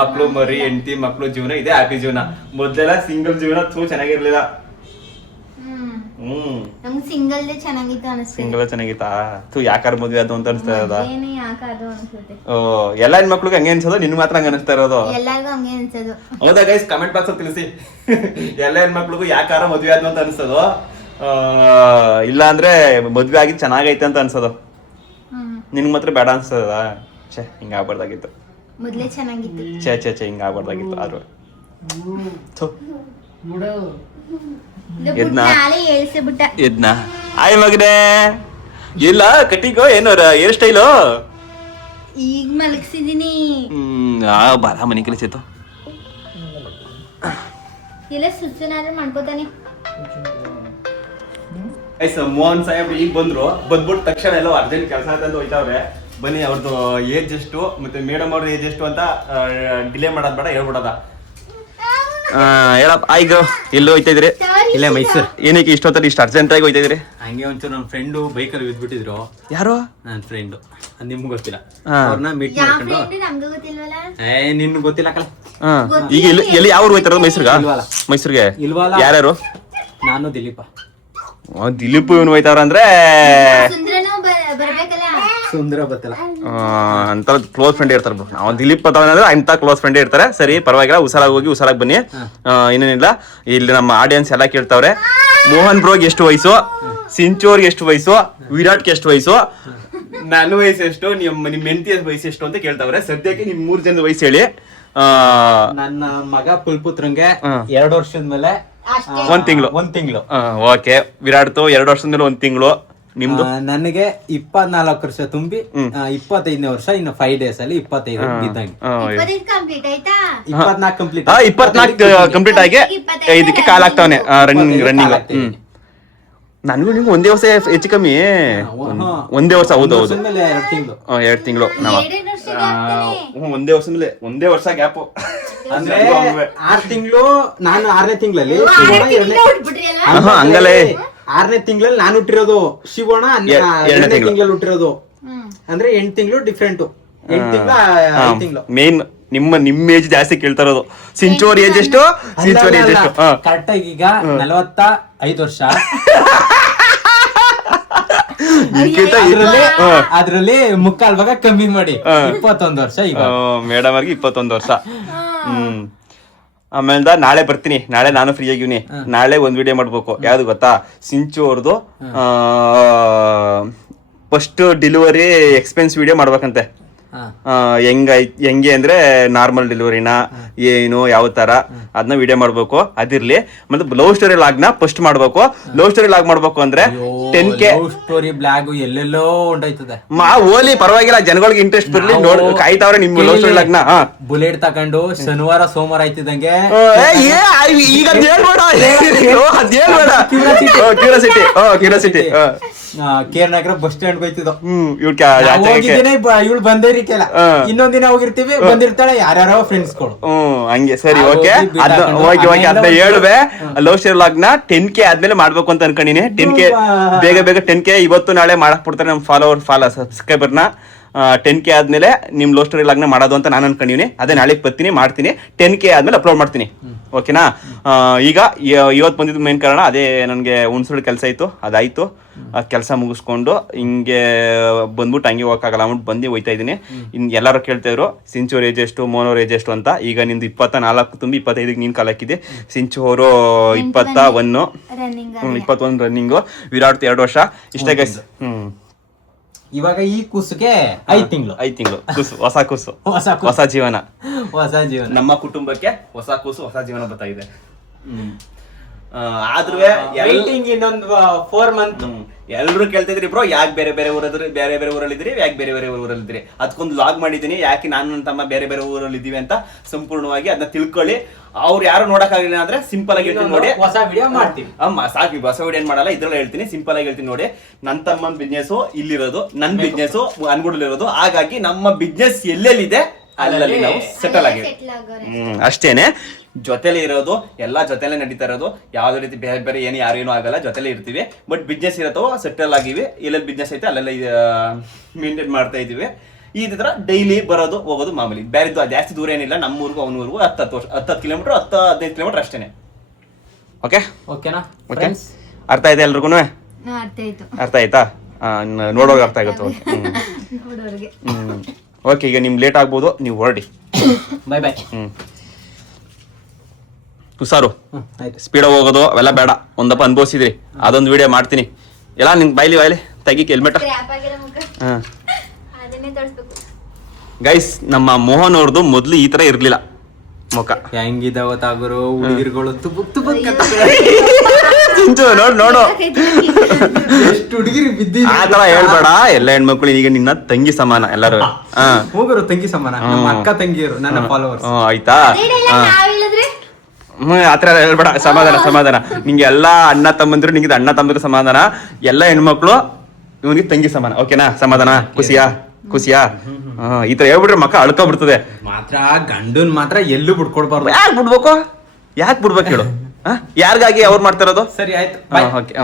ಮಕ್ಳು ಮರಿ ಹೆಂಡತಿ ಮಕ್ಳು ಜೀವನ ಇದೆ ಹ್ಯಾಪಿ ಜೀವನ. ಮೊದ್ಲೆಲ್ಲ ಸಿಂಗಲ್ ಜೀವನ ಚೆನ್ನಾಗಿರ್ಲಿಲ್ಲ. ನಮ್ಗೆ ಸಿಂಗಲ್ ಚೆನ್ನಾಗಿತ್ತು ಅನಿಸ್ತು. ಸಿಂಗಲ್ ಚೆನ್ನಾಗಿತ್ತಾ? ಯಾಕಾರ ಮದ್ವೆ ಅದು ಅಂತ ಅನಿಸ್ತಾ ಇರೋದ? ಓ ಎಲ್ಲ ಹೆಣ್ಮಕ್ಳಿಗೆ ಹಂಗೆ ಅನ್ಸೋದು, ನಿನ್ ಮಾತ್ರ ಹಂಗ ಅನಿಸ್ತಾ ಇರೋದು? ಎಲ್ಲರಿಗೂ ಹಂಗೆ ಅನ್ಸೋದು. ಹೌದಾ ಗೈಸ್? ಕಮೆಂಟ್ ಬಾಕ್ಸ್ ಅಲ್ಲಿ ತಿಳಿಸಿ. ಎಲ್ಲ ಹೆಣ್ಮಕ್ಳಿಗೂ ಯಾಕಾರ ಮದ್ವೆ ಆದ್ನು ಅಂತ ಅನ್ಸೋದು, ಇಲ್ಲ ಅಂದ್ರೆ ಮದ್ವೆ ಆಗಿ ಚೆನ್ನಾಗೈತೆ ಅಂತ ಅನ್ಸೋದು. ನಿನ್ಗೆ ಮಾತ್ರ ಬೇಡ ಅನ್ಸ್ತದ? ಛೇ ಹಿಂಗ ಆಗ್ಬಾರ್ದಾಗಿತ್ತು. ಮೊದ್ಲೇ ಚೆನ್ನಾಗಿತ್ತು. ಛೇ ಹಿಂಗ ಆಗ್ಬಾರ್ದಾಗಿತ್ತು. ಆದ್ರೂ ಎದ್ನ ಆಯ್ ಮಗನೇ ಇಲ್ಲ ಕಟ್ಟಿಗೋ ಏನೋ ಹೇರ್ ಸ್ಟೈಲು ಈಗ ಮಲಗಿಸಿದೀನಿ. ಬಾರ ಮನೆ ಕೆಲಸ ಇಲ್ಲ ಸುಚ್ಚನಾದ್ರೆ ಮಾಡ್ಕೋತಾನೆ. ಮೋಹನ್ ಸಾಹೇಬ್ ಈಗ ಬಂದ್ರು. ಬಂದ್ಬಿಟ್ಟು ತಕ್ಷಣ ಎಲ್ಲ ಅರ್ಜೆಂಟ್ ಕೆಲಸ ಅಂತ ಹೋಯ್ತಾವ್ರೆ. ಬನ್ನಿ ಅವ್ರದ್ದು ಏಜ್ ಎಷ್ಟು ಮತ್ತೆ ಮೇಡಮ್ ಅವ್ರ ಏಜ್ ಎಷ್ಟು ಅಂತ ಡಿಲೇ ಮಾಡೋದ್ ಬೇಡ ಹೇಳ್ಬಿಡೋದ. ಹೇಳಪ್ಪ ಈಗ ಎಲ್ಲೋ ಹೋಯ್ತಾ ಇದ್ರಿ? ಇಲ್ಲೇ ಮೈಸೂರು. ಏನಕ್ಕೆ ಇಷ್ಟೊತ್ತಲ್ಲಿ ಇಷ್ಟು ಅರ್ಜೆಂಟ್ ಆಗಿ ಹೋಯ್ತಾ ಇದ್ರಿ? ಹಂಗೆ ಒಂಚೂರು ನನ್ನ ಫ್ರೆಂಡು ಬೈಕಲ್ಲಿ ಬಿದ್ಬಿಟ್ಟಿದ್ರು. ಯಾರು? ನನ್ನ ಫ್ರೆಂಡು, ನಿಮ್ಗೆ ಗೊತ್ತಿಲ್ಲ. ಹಾ. ಅವ್ರನ್ನ ಮೀಟ್ ಯಾವ ಮಾಡ್ಕೊಂಡು ಫ್ರೆಂಡ್ ನಮ್ಗೂ ಗೊತ್ತಿಲ್ವಲ್ಲ. ನಿನ್ ಗೊತ್ತಿಲ್ಲ ಕಲ. ಈಗ ಎಲ್ಲಿ ಯಾವ ಊರು ಹೋಯ್ತಾರ? ಮೈಸೂರ್ಗ? ಇಲ್ವಲ್ಲ. ಮೈಸೂರ್ಗೆ ಇಲ್ವಲ್ಲ. ಯಾರ್ಯಾರು? ನಾನು ದಿಲೀಪ. ದಿಲೀಪ್ ಇವನು ಹೋಯ್ತಾರ ಅಂದ್ರೆ ಸುಂದ್ರನು ಬರ್ಬೇಕಲ್ಲ. ಸುಂದರ ಗೊತ್ತಿಲ್ಲ. ಅಂತ ಕ್ಲೋಸ್ ಫ್ರೆಂಡ್ ಇರ್ತಾರೆ ಬ್ರೋ. ನಾವು ದಿಲೀಪ್ ಅಂದ್ರೆ ಅಂತ ಕ್ಲೋಸ್ ಫ್ರೆಂಡ್ ಇರ್ತಾರೆ. ಸರಿ ಪರವಾಗಿಲ್ಲ, ಹುಷಾರಾಗಿ ಹೋಗಿ ಹುಷಾರಾಗಿ ಬನ್ನಿ. ಇನ್ನೇನಿಲ್ಲ, ಇಲ್ಲಿ ನಮ್ಮ ಆಡಿಯನ್ಸ್ ಎಲ್ಲ ಕೇಳ್ತಾವ್ರೆ ಮೋಹನ್ ಬ್ರೋಗೆ ಎಷ್ಟು ವಯಸ್ಸು, ಸಿಂಚೋರ್ಗೆ ಎಷ್ಟು ವಯಸ್ಸು, ವಿರಾಟ್ಗೆ ಎಷ್ಟು ವಯಸ್ಸು, ನನ್ನ ವಯಸ್ಸು ಎಷ್ಟು, ನಿಮ್ಮ ಹೆಂಡತಿಯ ವಯಸ್ಸು ಎಷ್ಟು ಅಂತ ಕೇಳ್ತಾವ್ರೆ. ಸದ್ಯಕ್ಕೆ ನಿಮ್ 3 ಜನದ ವಯಸ್ಸು ಹೇಳಿ. ನನ್ನ ಮಗ ಪುಲ್ಪುತ್ರನ್ಗೆ 2 ವರ್ಷದ ಮೇಲೆ ಅಷ್ಟೇ. 1 ತಿಂಗಳು. ಓಕೆ. ವಿರಾಟ್ತು 2 ವರ್ಷದ ಮೇಲೆ 1 ತಿಂಗಳು. ನಿಮ್ದು? ನನಗೆ 24 ವರ್ಷ ತುಂಬಿ 25ನೇ ವರ್ಷ ಇನ್ನು 5 ಡೇಸ್ ಅಲ್ಲಿ 25 ಬಿದ್ದಂಗೆ. 25 ಕಂಪ್ಲೀಟ್ ಆಯ್ತಾ? 24 ಕಂಪ್ಲೀಟ್. 24 ಕಂಪ್ಲೀಟ್ ಆಗಿ 5ಕ್ಕೆ ಕಾಲ್ ಆಗ್ತಾವನೆ ರನ್ನಿಂಗ್. ನನಗೂ ನಿಮ್ಗೆ ಒಂದೇ ವರ್ಷ ಹೆಚ್ಚು ಕಮ್ಮಿ. ಒಂದೇ ವರ್ಷ. ಹೌದು 2 ತಿಂಗಳು. 2 ತಿಂಗಳು. ಎರಡೆರಡು ವರ್ಷ ಆಗ್ತಾನೆ. ಒಂದೇ ವರ್ಷ ಗ್ಯಾಪ್. ಅಂದ್ರೆ 6 ತಿಂಗಳು. ನಾನು 6ನೇ ತಿಂಗಳಲ್ಲಿ ಹುಟ್ಬಿಟ್ರಿ ಅಲ್ವಾ? ಹಂಗಲೇ 6ನೇ ತಿಂಗಳಲ್ಲಿ ನಾನು ಹುಟ್ಟಿರೋದು. ಶಿವಣ್ಣ 2ನೇ ತಿಂಗಳಲ್ಲಿ ಹುಟ್ಟಿರೋದು. ಹ್ಮ್. ಅಂದ್ರೆ 8 ತಿಂಗಳು ಡಿಫ್ರೆಂಟ್. 8 ತಿಂಗಳು 5 ತಿಂಗಳು. ಮೇನ್ ನಿಮ್ಮ ಏಜ್ ಜಾಸ್ತಿ ಕೇಳ್ತಾ ಇರೋದು. ಸಿಂಚೋರ್ ಏಜ್ ಎಷ್ಟು? ಸಿಂಚೋರ್ ಏಜ್ ಎಷ್ಟು? ಕರೆಕ್ಟ್ ಆಗಿ ಈಗ 45 ವರ್ಷ. ಅದ್ರಲ್ಲಿ ಮುಕ್ಕಾಲ್ ಭಾಗ ಕಮ್ಮಿ ಮಾಡಿ 21 ವರ್ಷ ಈಗ. ಮೇಡಮ್ ಅವ್ರಿಗೆ 21 ವರ್ಷ. ಆಮೇಲೆ ನಾಳೆ ಬರ್ತೀನಿ. ನಾಳೆ ನಾನು ಫ್ರೀ ಆಗಿವ್ನಿ. ನಾಳೆ ಒಂದ್ ವಿಡಿಯೋ ಮಾಡ್ಬೇಕು. ಯಾವ್ದು ಗೊತ್ತಾ? ಸಿಂಚು ಅವ್ರದ್ದು ಫಸ್ಟ್ ಡೆಲಿವರಿ ಎಕ್ಸ್ಪೆನ್ಸ್ ವಿಡಿಯೋ ಮಾಡ್ಬೇಕಂತೆ. ಹೆಂಗೆ ಅಂದ್ರೆ ನಾರ್ಮಲ್ ಡೆಲಿವರಿನ ಏನು ಯಾವ ತರ ಅದನ್ನ ವಿಡಿಯೋ ಮಾಡ್ಬೇಕು. ಅದಿರ್ಲಿ. ಮತ್ತೆ ಲವ್ ಸ್ಟೋರಿ ಲಾಗ್ನ ಫಸ್ಟ್ ಮಾಡ್ಬೇಕು. ಲವ್ ಸ್ಟೋರಿ ಲಾಗ್ ಮಾಡ್ಬೇಕು ಅಂದ್ರೆ 10K ಸ್ಟೋರಿ ಬ್ಲಾಗ್ ಎಲ್ಲೆಲ್ಲೋ ಉಂಟಾಯ್ತದೆ. ಓಲಿ ಪರವಾಗಿಲ್ಲ, ಜನಗಳಿಗೆ ಇಂಟ್ರೆಸ್ಟ್ ಬರ್ಲಿ. ಕಾಯ್ತಾವ್ರೆ ನಿಮ್ ಲವ್ ಸ್ಟೋರಿ ಲಾಗ್ನ. ಬುಲೆಟ್ ತಕೊಂಡು ಶನಿವಾರ ಸೋಮವಾರ ಆಯ್ತಿದಂಗೆ ಈಗ ಕ್ಯೂರಿಯಾಸಿಟಿ ಕೇರ್ ನಗರ ಬಸ್ ಸ್ಟ್ಯಾಂಡ್ ಹೋಯ್ತಿದ್ದೋ. ಹೋಗಿದ್ದೀನಿ. ಇವಳು ಬಂದಿರಿಕೆಲ್ಲ. ಇನ್ನೊಂದ್ ದಿನ ಹೋಗಿರ್ತೀವಿ, ಬಂದಿರ್ತಾಳೆ ಯಾರ್ಯಾರೋ ಫ್ರೆಂಡ್ಸ್ ಗಳು. ಹಂಗೆ. ಸರಿ ಓಕೆ. ಅದನ್ನ ಹೇಳುವೆ. ಲವ್ ಸ್ಟೋರಿ ಲಾಗ್ನ 10K ಆದ್ಮೇಲೆ ಮಾಡ್ಬೇಕು ಅಂತ ಅನ್ಕೊಂಡಿನಿ. 10K ಬೇಗ 10K ಇವತ್ತು ನಾಳೆ ಮಾಡಕ್ ಬಿಡ್ತಾರೆ ನಮ್ ಸಬ್ಸ್ಕ್ರೈಬರ್ನ. 10K ಆದ್ಮೇಲೆ ನಿಮ್ ಲವ್ ಸ್ಟೋರಿ ಲಾಗ್ನ ಮಾಡೋದು ಅಂತ ನಾನು ಅನ್ಕೊಂಡಿನಿ. ಅದೇ ನಾಳೆ ಬರ್ತೀನಿ, ಮಾಡ್ತೀನಿ. 10K ಆದ್ಮೇಲೆ ಅಪ್ಲೋಡ್ ಮಾಡ್ತೀನಿ. ಓಕೆನಾ? ಈಗ ಇವತ್ತು ಬಂದಿದ್ದು ಮೇನ್ ಕಾರಣ ಅದೇ. ನನಗೆ ಹುಣಸೂರು ಕೆಲಸ ಇತ್ತು, ಅದಾಯ್ತು. ಆ ಕೆಲಸ ಮುಗಿಸ್ಕೊಂಡು ಹಿಂಗೆ ಬಂದ್ಬಿಟ್ಟು ಹಂಗೆ ಹೋಗಕ್ಕಾಗಲ್ಲ ಅಂದ್ಬಿಟ್ಟು ಬಂದು ಹೋಯ್ತಾ ಇದ್ದೀನಿ. ಎಲ್ಲರೂ ಕೇಳ್ತಾಯಿದ್ರು ಸಿಂಚೋರ್ ಏಜ್ ಎಷ್ಟು, ಮೋನೋರ್ ಏಜ್ ಎಷ್ಟು ಅಂತ. ಈಗ ನಿಂದು 24 ತುಂಬಿ 25ಗೆ ನೀನು ಕಾಲ್ ಹಾಕಿದ್ದೆ. ಸಿಂಚು ಅವರು 21 ರನ್ನಿಂಗು. ವಿರಾಟ್ 2 ವರ್ಷ. ಇಷ್ಟೇ ಗೈಸ್. ಇವಾಗ ಈ ಕೂಸುಗೆ 5 ತಿಂಗಳು ಕೂಸು. ಹೊಸ ಕೂಸು, ಹೊಸ ಜೀವನ. ನಮ್ಮ ಕುಟುಂಬಕ್ಕೆ ಹೊಸ ಕೂಸು, ಹೊಸ ಜೀವನ ಬರ್ತಾ ಇದೆ. ಆದ್ರೂ ಇನ್ನೊಂದು 4 ಮಂತ್. ಎಲ್ರು ಕೇಳ್ತಿದ್ರಿ ಬ್ರೋ ಯಾಕೆ ಬೇರೆ ಬೇರೆ ಊರಲ್ಲಿದ್ರಿ, ಯಾಕೆ ಬೇರೆ ಬೇರೆ ಊರಲ್ಲಿದ್ರಿ. ಅದಕ್ಕೊಂದು ಲಾಗ್ ಮಾಡಿದೀನಿ. ಯಾಕೆ ನಾನು ನನ್ನ ತಮ್ಮ ಬೇರೆ ಬೇರೆ ಊರಲ್ಲಿ ಇದೀವಿ ಅಂತ ಸಂಪೂರ್ಣವಾಗಿ ಅದನ್ನ ತಿಳ್ಕೊಳ್ಳಿ. ಅವ್ರು ಯಾರು ನೋಡಕ್ಕಾಗಲಿಲ್ಲ ಅಂದ್ರೆ ಸಿಂಪಲ್ ಆಗಿ ಹೇಳ್ತೀನಿ ನೋಡಿ. ಹೊಸ ವಿಡಿಯೋ ಮಾಡ್ತೀವಿ. ಸಾಕು, ಹೊಸ ವಿಡಿಯೋ ಏನ್ ಮಾಡಲ್ಲ. ಇದ್ರಲ್ಲಿ ಹೇಳ್ತೀನಿ, ಸಿಂಪಲ್ ಆಗಿ ಹೇಳ್ತೀನಿ ನೋಡಿ. ನನ್ನ ತಮ್ಮನ ಬಿಸ್ನೆಸ್ ಇಲ್ಲಿರೋದು, ನನ್ನ ಬಿಸ್ನೆಸ್ ಅನ್ಗುಡಲಿರೋದು. ಹಾಗಾಗಿ ನಮ್ಮ ಬಿಸ್ನೆಸ್ ಎಲ್ಲೆಲ್ಲಿದೆ ಅಲ್ಲಲ್ಲಿ ನಾವು ಸೆಟಲ್ ಆಗಿ ಅಷ್ಟೇನೆ. ಜೊತೆಲೆ ಇರೋದು, ಎಲ್ಲಾ ಜೊತೆಲೆ ನಡೀತಾ ಇರೋದು. ಯಾವ್ದೇ ರೀತಿ ಬೇರೆ ಬೇರೆ ಯಾರೇನು ಆಗಲ್ಲ, ಜೊತೆಲೆ ಇರ್ತೀವಿ. ಬಟ್ ಬಿಸ್ನೆಸ್ ಇರತ್ತೋ ಸೆಟಲ್ ಆಗಿವಿ. ಎಲ್ಲೆಲ್ಲಿ ಬಿಸ್ನೆಸ್ ಐತೆ ಅಲ್ಲೆಲ್ಲ ಮೇಂಟೈನ್ ಮಾಡ್ತಾ ಇದೀವಿ. ಈ ತರ ಡೈಲಿ ಬರೋದು ಹೋಗೋದು ಮಾಮೂಲಿ. ಬೇರೆ ಜಾಸ್ತಿ ದೂರ ಏನಿಲ್ಲ. ನಮ್ಮೂರ್ಗು ಅವನೂರ್ಗು 10 ಕಿಲೋಮೀಟರ್, 10-15 ಕಿಲೋಮೀಟರ್ ಅಷ್ಟೇನೆ. ಓಕೆನಾ? ಅರ್ಥ ಆಯ್ತಾ ಎಲ್ರಿಗೂ? ಅರ್ಥ ಆಯ್ತಾ? ನೋಡೋರ್ಗೆ ಅರ್ಥ ಆಗುತ್ತೆ. ಓಕೆ. ಈಗ ನಿಮ್ ಲೇಟ್ ಆಗ್ಬೋದು, ನೀವು ಹೊರಡಿ. ಬೈ. ಹುಷಾರು. ಸ್ಪೀಡಾಗಿ ಹೋಗೋದು ಅವೆಲ್ಲ ಬೇಡ. ಒಂದಪ್ಪ ಅನ್ಭವಿಸಿದ್ರಿ. ಅದೊಂದು ವಿಡಿಯೋ ಮಾಡ್ತೀನಿ. ಎಲ್ಲ ನಿನ್ ಬಾಯ್ಲಿ ತೆಗಿಕ್ ಹೆಲ್ಮೆಟ್. ಗೈಸ್, ನಮ್ಮ ಮೋಹನ್ ಅವ್ರದ್ದು ಮೊದ್ಲು ಈ ತರ ಇರ್ಲಿಲ್ಲ ಮುಖ. ಹೆಂಗಿದಾವ ತಾಗುರು ಹುಡುಗಿರ್ಗಳು ನೋಡು. ಎಷ್ಟು ಹುಡುಗಿರಿ ಬಿದ್ದಿ. ಆ ತರ ಹೇಳ್ಬೇಡ. ಎಲ್ಲ ಹೆಣ್ಮಕ್ಳು ಈಗ ನಿನ್ನ ತಂಗಿ ಸಮಾನ ಎಲ್ಲರೂ. ಹೋಗರು ತಂಗಿ ಸಮಾನ. ನಮ್ಮ ಅಕ್ಕ ತಂಗಿಯರು ನನ್ನ ಫಾಲೋವರ್ಸ್. ಆಯ್ತಾ? ಆತರ ಹೇಳ್ಬೇಡ. ಸಮಾಧಾನ. ನಿಂಗೆ ಎಲ್ಲಾ ಅಣ್ಣ ತಮ್ಮಂದ್ರು, ನಿಂಗೆ ಅಣ್ಣ ತಮ್ಮಂದ್ರು ಸಮಾಧಾನ. ಎಲ್ಲ ಹೆಣ್ಮಕ್ಳು ಇವನಿಗೆ ತಂಗಿ ಸಮಾನ. ಓಕೆನಾ? ಸಮಾಧಾನ, ಖುಷಿಯಾ? ಖುಷಿಯಾ ಈ ತರ ಹೇಳ್ಬಿಟ್ರೆ ಮಕ್ಕ ಅಳ್ಕೊಬಿಡ್ತದೆ. ಮಾತ್ರ ಗಂಡನ್ ಮಾತ್ರ ಎಲ್ಲೂ ಬಿಟ್ಕೊಡ್ಬಾರ್ದು. ಯಾಕೆ ಬಿಡ್ಬೇಕು ಹೇಳು? ಯಾರಿಗಾಗಿ ಅವ್ರು ಮಾಡ್ತಾ ಇರೋದು? ಸರಿ ಆಯ್ತು. ಓಕೆ.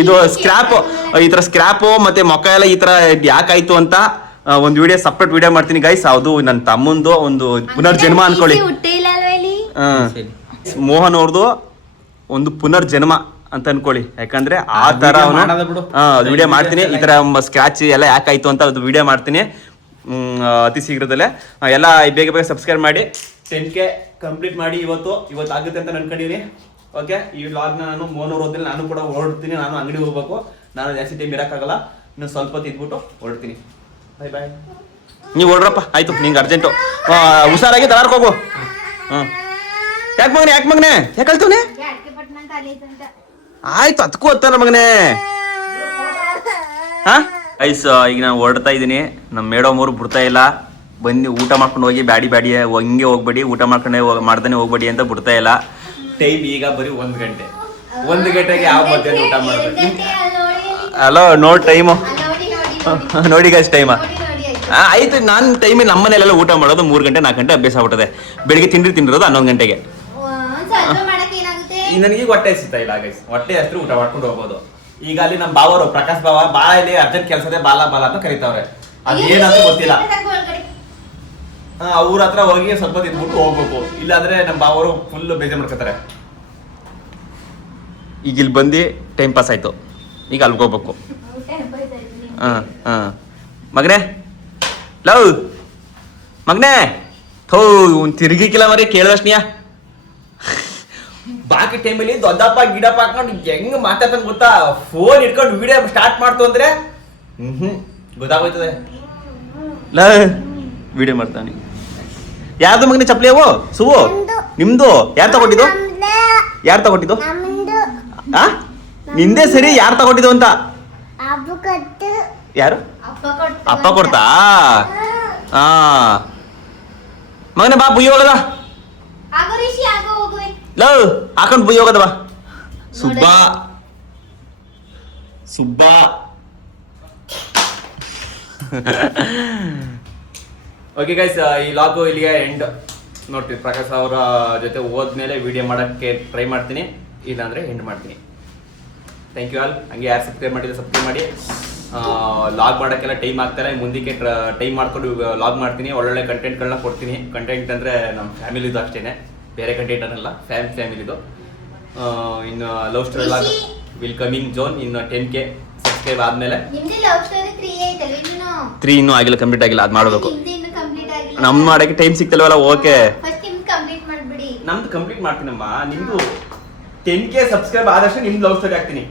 ಇದು ಸ್ಕ್ರಾಪ್, ಈ ತರ ಸ್ಕ್ರಾಪ್ ಮತ್ತೆ ಮೊಕ್ಕ ಎಲ್ಲ ಈ ತರ ಯಾಕಾಯ್ತು ಅಂತ ಒಂದು ವಿಡಿಯೋ ಸಪ್ರೇಟ್ ವಿಡಿಯೋ ಮಾಡ್ತೀನಿ ಗೈಸ್. ಅದು ನನ್ನ ತಮ್ಮಂದು ಒಂದು ಪುನರ್ಜನ್ಮ ಅನ್ಕೊಳ್ಳಿ. ಮೋಹನ್ ಅವ್ರದ್ದು ಒಂದು ಪುನರ್ಜನ್ಮ ಅಂತ ಅನ್ಕೊಳ್ಳಿ. ಯಾಕಂದ್ರೆ ಆ ತರ ವಿಡಿಯೋ ಮಾಡ್ತೀನಿ. ಈ ತರ ಸ್ಕ್ರಾಚ್ ಎಲ್ಲ ಯಾಕಾಯ್ತು ಅಂತ ಅದು ವಿಡಿಯೋ ಮಾಡ್ತೀನಿ ಅತಿ ಶೀಘ್ರದಲ್ಲೇ. ಎಲ್ಲ ಬೇಗ ಸಬ್ಸ್ಕ್ರೈಬ್ ಮಾಡಿ. 10K ಕಂಪ್ಲೀಟ್ ಮಾಡಿ ಇವತ್ತು ಆಗುತ್ತೆ ಅಂತ ಅನ್ಕೊಂಡಿನಿ. ಓಕೆ, ಈ ವ್ಲಾಗ್ನ ನಾನು ಮೋಹನ್ ಅವ್ರ ಹೋದ್ಮೇಲೆ ನಾನು ಕೂಡ ಹೊರಡ್ತೀನಿ. ನಾನು ಅಂಗಡಿ ಹೋಗ್ಬೇಕು. ನಾನು ಜಾಸ್ತಿ ಟೈಮ್ ಇರೋಕ್ಕಾಗಲ್ಲ. ಇನ್ನು ಸ್ವಲ್ಪ ಹೊತ್ತು ಇದ್ಬಿಟ್ಟು ಹೊರಡ್ತೀನಿ. ಬಾಯ್. ನೀವು ಹೊರಡ್ರಪ್ಪ. ಆಯ್ತು, ನಿಂಗೆ ಅರ್ಜೆಂಟು. ಹುಷಾರಾಗಿ ತಲಾರ್ಕ್ ಹೋಗು. ಯಾಕೆ ಮಗನೆ ಯಾಕೆ ಕಳ್ತವನೆ? ಆಯ್ತು, ಅದಕ್ಕೂ ಹೊತ್ತಲ್ಲ ಮಗನೇ. ಐಸ್ ಈಗ ನಾನು ಹೊರಡ್ತಾ ಇದ್ದೀನಿ. ನಮ್ಮ ಮೇಡಮ್ ಅವರು ಬಿಡ್ತಾ ಇಲ್ಲ. ಬನ್ನಿ ಊಟ ಮಾಡ್ಕೊಂಡು ಹೋಗಿ, ಬ್ಯಾಡಿ ಹಂಗೆ ಹೋಗ್ಬೇಡಿ, ಊಟ ಮಾಡ್ತಾನೆ ಹೋಗ್ಬೇಡಿ ಅಂತ ಬಿಡ್ತಾ ಇಲ್ಲ. ಟೈಮ್ ಈಗ ಬರೀ 1 ಗಂಟೆ. 1 ಗಂಟೆಗೆ ಯಾವ ಮಧ್ಯಾಹ್ನ ಊಟ ಮಾಡ್ಬೇಕು? ಅಲೋ ನೋಡಿ ಟೈಮು ನೋಡಿ ಗೈಸ್ ಟೈಮ. ಆಯ್ತು, ನಾನು ಟೈಮಿಗೆ ನಮ್ಮನೆಲ್ಲ ಊಟ ಮಾಡೋದು 3 ಗಂಟೆ 4 ಗಂಟೆ ಅಭ್ಯಾಸ ಆಗ್ಬಿಟ್ಟದೆ. ಬೆಳಿಗ್ಗೆ ತಿಂದಿರೋದು 11 ಗಂಟೆಗೆ. ನನಗೆ ಹೊಟ್ಟೆ ಸಿಗ್ತಾ ಇಲ್ಲ ಗೈಸ್. ಹೊಟ್ಟೆ ಅಷ್ಟು ಊಟ ಮಾಡ್ಕೊಂಡು ಹೋಗ್ಬೋದು. ಈಗ ಅಲ್ಲಿ ನಮ್ಮ ಬಾವರು ಪ್ರಕಾಶ್ ಬಾವ ಬಾ ಇಲ್ಲಿ ಅರ್ಜೆಂಟ್ ಕೆಲಸದೇ ಬಾಲ ಅಂತ ಕರೀತಾವ್ರೆ. ಅದೇನಂತ ಗೊತ್ತಿಲ್ಲ. ಅವ್ರ ಹತ್ರ ಹೋಗಿ ಸ್ವಲ್ಪ ತಿಂದ್ಬಿಟ್ಟು ಹೋಗ್ಬೇಕು. ಇಲ್ಲಾಂದ್ರೆ ನಮ್ಮ ಬಾವರು ಫುಲ್ ಬೇಜಾರ್ ಮಾಡ್ಕೊತಾರೆ. ಈಗ ಇಲ್ಲಿ ಬಂದು ಟೈಮ್ ಪಾಸ್ ಆಯ್ತು. ಈಗ ಅಲ್ಲಿಗೆ ಹೋಗ್ಬೇಕು. ಮಗನೇ ಲವ್ ಮಗನೇ ಒಂದು ತಿರುಗಿಕ್ಕಿಲ್ಲ ಮರಿ ಕೇಳಿದಷ್ಟನಿಯಾ. ಬಾಕಿ ಟೈಮಲ್ಲಿ ದೊಡ್ಡಪ್ಪ ಗಿಡಪ್ಪ ಹಾಕೊಂಡು ಹೆಂಗ್ ಮಾತಾಡ್ತಾನೆ ಗೊತ್ತಾ? ಫೋನ್ ಇಟ್ಕೊಂಡು ವಿಡಿಯೋ ಸ್ಟಾರ್ಟ್ ಮಾಡ್ತು ಅಂದ್ರೆ ಗೊತ್ತಾಗೋಯ್ತದೆ. ವಿಡಿಯೋ ಮಾಡ್ತಾನೆ. ಯಾರ್ದು ಮಗನೇ ಚಪ್ಪಲಿ ಅವು ಸುವು? ನಿಮ್ದು? ಯಾರು ತಗೊಂಡಿದ್ದು? ನಿಂದೇ ಸರಿ. ಯಾರು ತಗೊಂಡಿದ್ದು ಅಂತ? ಯಾರು? ಅಪ್ಪ ಕೊಡ್ತಾ? ಮಗನೇ ಬಾ ಬುಯ್ಯಿ ಹೋಗದ. ಲವ್ ಹಾಕೊಂಡು ಬುಯ್ಯಿ ಹೋಗದ ಬಾ. ಸುಬ್ಬಾ ಓಕೆ ಗೈಸ್, ಈ ಲಾಗು ಇಲ್ಲಿಗೆ ಎಂಡ್. ನೋಡ್ತೀವಿ ಪ್ರಕಾಶ್ ಅವರ ಜೊತೆ ಹೋದ್ಮೇಲೆ ವಿಡಿಯೋ ಮಾಡೋಕ್ಕೆ ಟ್ರೈ ಮಾಡ್ತೀನಿ, ಇಲ್ಲಾಂದರೆ ಎಂಡ್ ಮಾಡ್ತೀನಿ. Thank you all. ಹಂಗೆ ಯಾರು ಸಬ್ಸ್ಕ್ರೈಬ್ ಮಾಡಿದ್ರೆ ಸಬ್ಸ್ಕ್ರೈಬ್ ಮಾಡಿ. ಲಾಗ್ ಮಾಡೋಕ್ಕೆಲ್ಲ ಟೈಮ್ ಆಗ್ತಾರೆ. ಮುಂದಕ್ಕೆ ಟೈಮ್ ಮಾಡ್ಕೊಂಡು ಲಾಗ್ ಮಾಡ್ತೀನಿ. ಒಳ್ಳೊಳ್ಳೆ ಕಂಟೆಂಟ್ಗಳನ್ನ ಕೊಡ್ತೀನಿ. ಕಂಟೆಂಟ್ ಅಂದರೆ ನಮ್ಮ ಫ್ಯಾಮಿಲಿದು ಅಷ್ಟೇ, ಬೇರೆ ಕಂಟೆಂಟ್ ಅನ್ನಲ್ಲ. ಫ್ಯಾಮಿಲಿದು. ಇನ್ನು love story log will coming zone. ಇನ್ನು 10K ಸಬ್ಸ್ಕ್ರೈಬ್ ಆದಮೇಲೆ 3 ಇನ್ನೂ ಆಗಿಲ್ಲ, ಕಂಪ್ಲೀಟ್ ಆಗಿಲ್ಲ. ಅದು ಮಾಡಬೇಕು. ನಮ್ ಮಾಡಕ್ಕೆ ಟೈಮ್ ಸಿಗ್ತಲ್ವಲ್ಲ. ಓಕೆ, ನಮ್ದು ಕಂಪ್ಲೀಟ್ ಮಾಡ್ತೀನಮ್ಮ. ನಿಮ್ದು 10K ಸಬ್ಸ್ಕ್ರೈಬ್ ಆದಷ್ಟು ನಿಮ್ದು ಲವ್ ಸ್ಟೋರಿ ಹಾಕ್ತೀನಿ.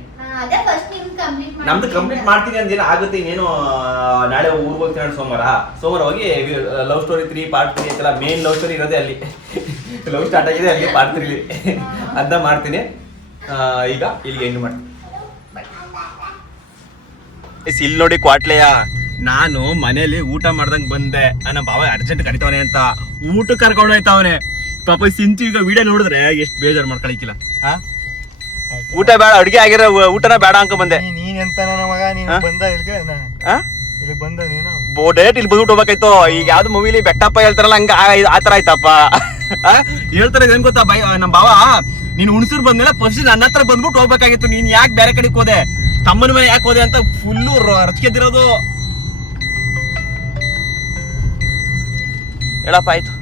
ನಮ್ದು ಕಂಪ್ಲೀಟ್ ಮಾಡ್ತೀನಿ ಅಂದೇನು ಆಗುತ್ತೆ. ಇನ್ನೇನು ನಾಳೆ ಊರಿಗೆ ಹೋಗ್ತೀನಿ. ಸೋಮವಾರ ಹೋಗಿ ಲವ್ ಸ್ಟೋರಿ 3 ಪಾರ್ಟ್ 3 ಅಂತೆಲ್ಲ ಮೇನ್ ಲವ್ ಸ್ಟೋರಿ ಇರೋದೇ ಅಲ್ಲಿ. ಲವ್ ಸ್ಟಾರ್ಟ್ ಆಗಿದೆ ಅಲ್ಲಿ ಪಾರ್ಟ್ 3 ಅಂತ ಮಾಡ್ತೀನಿ. ಈಗ ಇಲ್ಲಿಗೆ ಎಂಡ್ ಮಾಡ್ತೀನಿ. ಇಲ್ಲಿ ನೋಡಿ ಕ್ವಾಟ್ಲೆಯ, ನಾನು ಮನೇಲಿ ಊಟ ಮಾಡ್ದಂಗ್ ಬಂದೆ. ನಮ್ಮ ಬಾವ ಅರ್ಜೆಂಟ್ ಕರಿತಾವನೆ ಅಂತ ಊಟಕ್ಕೆ ಕರ್ಕೊಂಡು ಹೋಯ್ತಾವನೆ. ಪಾಪ ಸಿಂಚು ಈಗ ವಿಡಿಯೋ ನೋಡಿದ್ರೆ ಎಷ್ಟು ಬೇಜಾರು ಮಾಡ್ಕೊಳಕಿಲ್ಲ. ಊಟ ಬೇಡ, ಅಡ್ಗೆ ಆಗಿರೋ ಊಟನ ಬೇಡ ಅನ್ಕೊ ಬಂದೆ. ನೀನ್ ಎಂತ ನನ್ನ ಮಗ, ನೀನ್ ಬಂದ ಇಲ್ಲಿ ಬಂದ ನೀನು ಡೈರೆಕ್ಟ್ ಇಲ್ಲಿ ಬಂದ್ಬಿಟ್ಟು ಹೋಗ್ಬೇಕಾಯ್ತು. ಈಗ ಯಾವ್ದು ಮೂವಿಲಿ ಬೆಟ್ಟಪ್ಪ ಹೇಳ್ತಾರಲ್ಲ ಹಂಗ ಆತರ ಆಯ್ತಪ್ಪ. ಹೇಳ್ತಾರೆ ಏನ್ ಗೊತ್ತಾ ನಮ್ ಬಾವ, ನೀನ್ ಹುಣಸೂರ್ ಬಂದ್ಮೇಲೆ ಫಸ್ಟ್ ನನ್ನ ಹತ್ರ ಬಂದ್ಬಿಟ್ಟು ಹೋಗ್ಬೇಕಾಗಿತ್ತು. ನೀನ್ ಯಾಕೆ ಬೇರೆ ಕಡೆಗೆ ಹೋದೆ, ತಮ್ಮನ ಮನೆ ಯಾಕೆ ಹೋದೆ ಅಂತ ಫುಲ್ಲು ರಚ್ಕೆದಿರೋದು. ಹೇಳಪ್ಪ ಆಯ್ತು.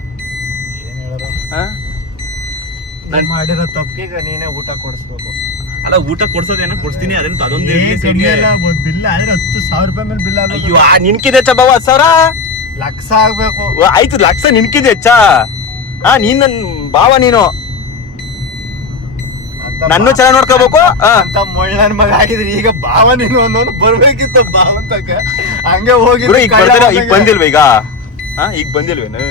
ನಾನ್ ಮಾಡಿರೋ ತಪ್ಪಿಗೆ ನೀನೇ ಊಟ ಕೊಡಿಸ್ಬೇಕು. ಅಲ್ಲ, ಊಟ ಕೊಡ್ಸೋದೇನ ಕೊಡ್ಸ್ತೀನಿ. ಅದನ್ನ ಅದೊಂದು ಬಿಲ್ ಆದ್ರೆ 10,000 ರೂಪಾಯಿ ಮೇಲೆ ಬಿಲ್ ಆಗ. ಅಯ್ಯೋ, ನಿನ್ಕಿದೆ ಹೆಚ್ಚ ಬಾವ 10,000 ಲಕ್ಷ ಆಗ್ಬೇಕು. ಆಯ್ತು, ಲಕ್ಷ ನಿನ್ಕಿದೆ ಹೆಚ್ಚ. ನೀನ್ ನನ್ ಬಾವ, ನೀನು ನನ್ನೂ ಚೆನ್ನಾಗಿ ನೋಡ್ಕೋಬೇಕು ಅಂತ ಮೊಳ್ಳನ್ ಮಗ ಆಗಿದ್ರಿ. ಈಗ ಬಾವ ನೀನು ಒಂದೊಂದು ಬರ್ಬೇಕಿತ್ತು ಬಾವ ತಕ. ಹಂಗೆ ಹೋಗಿ ಈಗ ಬಂದಿಲ್ವ? ಈಗ ಬಂದಿಲ್ವೇನು?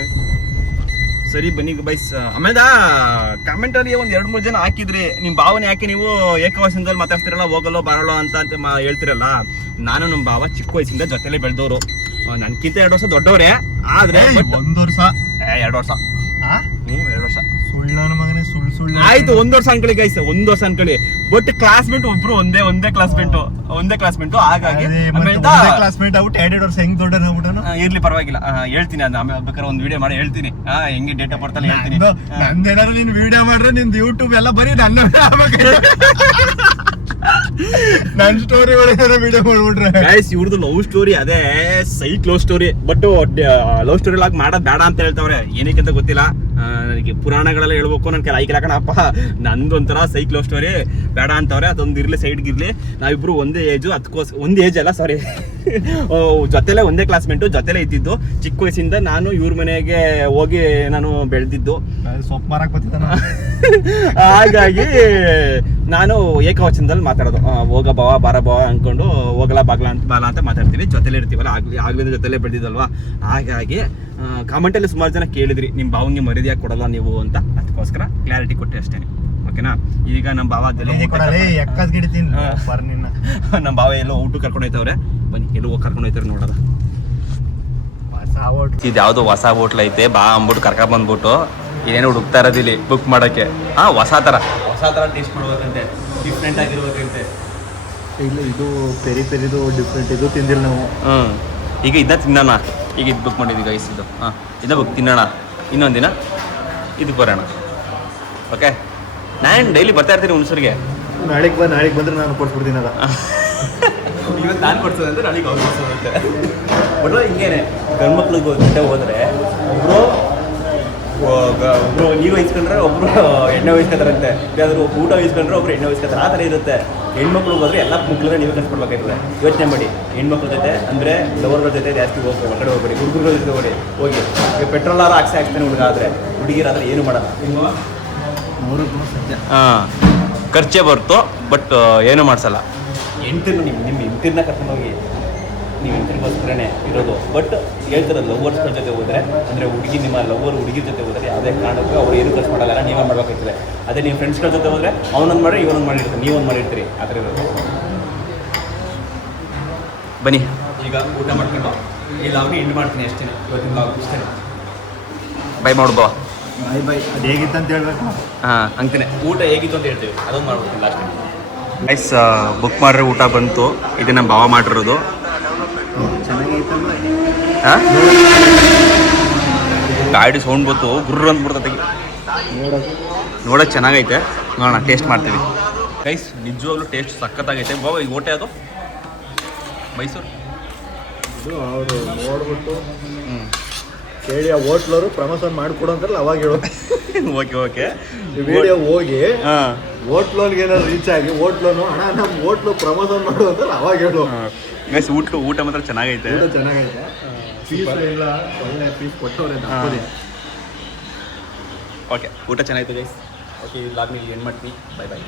ಸರಿ ಬನ್ನಿ ಬೈಸ್. ಆಮೇಲೆ ಕಾಮೆಂಟ್ ಅಲ್ಲಿ 1-2-3 ಜನ ಹಾಕಿದ್ರಿ, ನಿಮ್ ಭಾವನೆ ಯಾಕೆ ನೀವು ಏಕವಚನದಲ್ಲಿ ಮಾತಾಡ್ತಿರಲ್ಲ, ಹೋಗಲ್ಲೋ ಬರಲ್ಲೋ ಅಂತ ಹೇಳ್ತಿರಲ್ಲ. ನಾನು ನಮ್ಮ ಭಾವ ಚಿಕ್ಕ ವಯಸ್ಸಿಂದ ಜೊತೆಲೆ ಬೆಳೆದವರು. ನನ್ಕಿಂತ 2 ವರ್ಷ ದೊಡ್ಡವ್ರೆ. ಆದ್ರೆ 1 ವರ್ಷ 2 ವರ್ಷ 2 ವರ್ಷ ಸುಳ್ಳನ ಮಗನೇ ಸುಳ್ಳು ಆಯ್ತು 1 ವರ್ಷ ಅನ್ಕೊಳ್ಳಿ ಗೈಸ್, 1 ವರ್ಷ ಅನ್ಕೊಳ್ಳಿ. ಬಟ್ ಕ್ಲಾಸ್ಮೇಟ್ ಒಬ್ರು ಒಂದೇ ಕ್ಲಾಸ್ಮೇಟ್ ಹಾಗಾಗಿ ಕ್ಲಾಸ್ಮೇಟ್ ಔಟ್ 2 ವರ್ಷ ಹೆಂಗ್ ದೊಡ್ಡನಾಗ್ಬಿಟ್ಟನು. ಇರ್ಲಿ ಪರವಾಗಿಲ್ಲ, ಹೇಳ್ತೀನಿ ಅದು ಆಮೇಲೆ ಬೇಕಾದ್ರೆ ಒಂದು ವಿಡಿಯೋ ಮಾಡಿ ಹೇಳ್ತೀನಿ. ಹೆಂಗೆ ಡೇಟ್ ಆಫ್ ಬರ್ತ್ ಹೇಳ್ತೀನಿ. ನಂದೇನಾದ್ರು ನೀನ್ ವಿಡಿಯೋ ಮಾಡ್ರೆ ನಿಂದು ಯೂಟ್ಯೂಬ್ ಎಲ್ಲ ಬರೀ ನನ್ನ ನನ್ ಸ್ಟೋರಿ ಒಳಗೆ ವಿಡಿಯೋ ಮಾಡ್ಬಿಟ್ರೆ ಗೈಸ್ ಇವ್ರದ್ದು ಲವ್ ಸ್ಟೋರಿ ಅದೇ psych love story. But love story ಲಾಗ್ ಮಾಡೋದ್ ಬೇಡ ಅಂತ ಹೇಳ್ತಾವ್ರೆ, ಏನಕ್ಕೆ ಅಂತ ಗೊತ್ತಿಲ್ಲ ನನಗೆ. ಪುರಾಣಗಳೆಲ್ಲ ಹೇಳ್ಬೇಕು ನನ್ ಕೈ ಹಾಕಣಪ್ಪ, ನಂದು ಒಂಥರ ಸೈಕ್ ಲವ್ ಸ್ಟೋರಿ ಬೇಡ ಅಂತವ್ರೆ. ಅದೊಂದು ಇರ್ಲಿ ಸೈಡ್ಗಿರ್ಲಿ. ನಾವಿಬ್ರು ಒಂದೇ ಏಜು, ಒಂದೇ ಏಜ್ ಅಲ್ಲ ಸಾರಿ ಜೊತೆಲೆ ಒಂದೇ ಕ್ಲಾಸ್ಮೇಟು, ಜೊತೆಲೆ ಇದ್ದಿದ್ದು. ಚಿಕ್ಕ ವಯಸ್ಸಿಂದ ನಾನು ಇವ್ರ ಮನೆಗೆ ಹೋಗಿ ನಾನು ಬೆಳೆದಿದ್ದು. ಸೊಪ್ಪು ಮಾರಕ್ ಬರ್ತಿದ್ದ ಹಾಗಾಗಿ ನಾನು ಏಕವಚನದಲ್ಲಿ ಮಾತಾಡೋದು. ಹೋಗ ಬಾವ ಬಾರ ಬಾವ ಅನ್ಕೊಂಡು ಹೋಗಲ್ಲ ಬಾಗ್ಲ ಅಂತ ಮಾತಾಡ್ತೀವಿ. ಜೊತೆಲೆ ಇರ್ತೀವಲ್ಲ, ಆಗ್ಲಿಂದ ಜೊತೆಲೆ ಬೆಳೆದಿದ್ದಲ್ವಾ. ಹಾಗಾಗಿ ಕಾಮೆಂಟಲ್ಲಿ ಸುಮಾರು ಜನ ಕೇಳಿದ್ರಿ ನಿಮ್ಮ ಭಾವಂಗೆ ಮರ್ಯಾದೆ ಕೊಡಲ್ಲ ನೀವು ಅಂತ. ಅದಕ್ಕೋಸ್ಕರ ಕ್ಲಾರಿಟಿ ಕೊಟ್ಟೆ ಅಷ್ಟೇ, ಓಕೆನಾ. ಈಗ ನಮ್ಮ ಭಾವ ಅದೆಲ್ಲ ನಮ್ಮ ಭಾವ ಎಲ್ಲೋ ಊಟ ಕರ್ಕೊಂಡು ಹೋಯ್ತವ್ರೆ. ಬನ್ನಿ ಎಲ್ಲೋ ಹೋಗಿ ಕರ್ಕೊಂಡು ಹೋಯ್ತಾರೆ ನೋಡೋದ. ಇದು ಯಾವುದೋ ಹೊಸ ಹೋಟ್ಲ್ ಐತೆ, ಬಾ ಅಂದ್ಬಿಟ್ಟು ಕರ್ಕೊಂಡ್ ಬಂದ್ಬಿಟ್ಟು ಏನೇನು ಹುಡುಕ್ತಾ ಇರೋದು ಇಲ್ಲಿ ಬುಕ್ ಮಾಡೋಕ್ಕೆ. ಹೊಸ ಥರ ಟೇಸ್ಟ್ ಮಾಡ್ಬೇಕಂತೆ, ಡಿಫ್ರೆಂಟ್ ಆಗಿರ್ಬೇಕಂತೆ. ಇಲ್ಲ ಇದು ಪೆರಿದು ಡಿಫ್ರೆಂಟ್, ಇದು ತಿಂದಿಲ್ಲ ನಾವು. ಈಗ ಇದನ್ನ ತಿನ್ನೋಣ. ಈಗ ಇದು ಬುಕ್ ಮಾಡಿದ್ವಿ ಗೈಸ್, ಇದು ಇದನ್ನ ಬುಕ್ ತಿನ್ನೋಣ. ಇನ್ನೊಂದು ದಿನ ಇದಕ್ಕೆ ಬರೋಣ, ಓಕೆ. ನಾನು ಡೈಲಿ ಬರ್ತಾ ಇರ್ತೀನಿ ಹುಣಸೂರಿಗೆ. ನಾಳೆಗೆ ಬಂದ್ರೆ ನಾನು ಕೊಡ್ಸ್ಬಿಡ್ತೀನಿ ಅದ. ಇವತ್ತು ನಾನು ಕೊಡ್ಸೋದಂತೆ, ನಾಳೆಗೆ ಅವ್ರು ಕೊಡ್ಸೋದಂತೆ. ಬಟ್ ಹಿಂಗೇನೆ ಗಂಡ್ಮಕ್ಳಿಗೆ ಜೊತೆ ಹೋದ್ರೆ ಒಬ್ರು ನೀರು ವಹಿಸ್ಕೊಂಡ್ರೆ ಒಬ್ರು ಎಣ್ಣೆ ವಹಿಸ್ಕೊತಾರಂತೆ, ಯಾವ್ದಾದ್ರು ಊಟ ವಹಿಸ್ಕೊಂಡ್ರೆ ಒಬ್ರು ಎಣ್ಣೆ ವಹಿಸ್ಕೊತಾರೆ. ಆ ಥರ ಇರುತ್ತೆ. ಹೆಣ್ಮಕ್ಳು ಹೋದ್ರೆ ಎಲ್ಲ ಮಕ್ಳಿಗೆ ನೀವು ಕಲ್ಸ್ಕೊಡ್ಬೇಕಾಯ್ತದೆ. ಯೋಚನೆ ಮಾಡಿ, ಹೆಣ್ಮಕ್ಳ ಜೊತೆ ಅಂದರೆ ಲವರ್ಗಳ ಜೊತೆ ಜಾಸ್ತಿ ಹೊರಗಡೆ ಹೋಗ್ಬೇಡಿ, ಹುಡುಗರುಗಳ ಜೊತೆ ಹೋಗಿ ಈಗ ಪೆಟ್ರೋಲ್ ಹಾಕ್ಸ್ತಾನೆ ಹುಡುಗ. ಆದರೆ ಹುಡುಗಿರಾದ್ರೆ ಏನು ಮಾಡಲ್ಲ. ಖರ್ಚೇ ಬರ್ತು, ಬಟ್ ಏನು ಮಾಡಿಸಲ್ಲ. ನಿಮ್ಮ ಹೆಂಡ್ತಿರ್ನ ಕರ್ಕೊಂಡೋಗಿ, ನೀವು ಹೆಂಡ್ತಿರ್ಗೋಸ್ಕರನೇ ಇರೋದು. ಬಟ್ ಹೇಳ್ತಾರೆ ಲವರ್ಸ್ಗಳ ಜೊತೆ ಹೋದರೆ, ಅಂದರೆ ನಿಮ್ಮ ಲವರ್ ಹುಡುಗಿ ಜೊತೆ ಹೋದರೆ ಯಾವುದೇ ಕಾರಣಕ್ಕೂ ಅವ್ರು ಏನು ಖರ್ಚು ಮಾಡಲ್ಲ, ನೀವೇ ಮಾಡ್ಬೇಕಾಗ್ತದೆ. ಅದೇ ನೀವು ಫ್ರೆಂಡ್ಸ್ಗಳ ಜೊತೆ ಹೋದರೆ ಅವನೊಂದು ಮಾಡಿ ಇವನೊಂದು ಮಾಡಿರ್ತೀರಿ, ನೀವೊಂದು ಮಾಡಿರ್ತೀರಿ. ಆ ಥರ ಇರೋದು. ಬನ್ನಿ ಈಗ ಊಟ ಮಾಡ್ಕೊಂಡು ಈ ಲಾಗ್ನ ಎಂಡ್ ಮಾಡ್ತೀನಿ ಅಷ್ಟೇ. ಇವತ್ತಿನ ಲಾಗ್ ಇಷ್ಟೇ. ಬೈ ಮಾಡ್ಬೋ. ಬೈ ಅದು ಹೇಗಿತ್ತು ಅಂತ ಹೇಳ್ಬೇಕು. ಅಂತೀನಿ ಊಟ ಹೇಗಿತ್ತು ಅಂತ ಹೇಳ್ತೀವಿ, ಅದೊಂದು ಮಾಡ್ಬಿಡ್ತೀನಿ ಲಾಸ್ಟ್. ಗೈಸ್ ಬುಕ್ ಮಾಡ್ರೆ ಊಟ ಬಂತು. ಇದು ನಮ್ಮ ಭಾವ ಮಾಡಿರೋದು. ಗಾಡಿ ಸೌಂಡ್ ಬಂತು, ಗುರ್ರ ಅಂದ್ಬಿಡ್ತದೆ. ನೋಡೋಕೆ ಚೆನ್ನಾಗೈತೆ, ನೋಡೋಣ ಟೇಸ್ಟ್ ಮಾಡ್ತೀವಿ. ಗೈಸ್ ನಿಜವಾಗ್ಲೂ ಟೇಸ್ಟ್ ಸಖತ್ತಾಗೈತೆ. ಬಾವ ಈಗ ಊಟ ಅದು ಮೈಸೂರು ಇದು ಅವರು ನೋಡ್ಬಿಟ್ಟು ಕೇಳಿ ಆ ಹೋಟ್ಲವರು ಪ್ರಮೋಷನ್ ಮಾಡಿಕೊಡು ಅಂತಾರಲ್ಲ ಅವಾಗ ಹೇಳೋದು. ಓಕೆ ವಿಡಿಯೋ ಹೋಗಿ ಹೋಟ್ಲೋನ್ಗೆ ಏನಾದ್ರು ರೀಚ್ ಆಗಿ ಹೋಟ್ಲೋನು ಅಣ್ಣ ನಮ್ಮ ಹೋಟ್ಲು ಪ್ರಮೋಷನ್ ಮಾಡು ಅಂತಾರಲ್ಲ ಅವಾಗ ಹೇಳು. ಗೈಸ್ ಊಟ ಮಾತ್ರ ಚೆನ್ನಾಗೈತೆ. ಊಟ ಚೆನ್ನಾಗೈತೆ. ಪೀಸ್ ಎಲ್ಲ ಒಳ್ಳೆ ಪೀಸ್ ಕೊಟ್ಟವ್ರೆ. ಓಕೆ ಊಟ ಚೆನ್ನಾಗಿತ್ತು ಗೈಸ್. ಓಕೆ ಲಾಗ್ನ ಎಂಡ್ ಮಾಡ್ತೀನಿ. ಬೈ.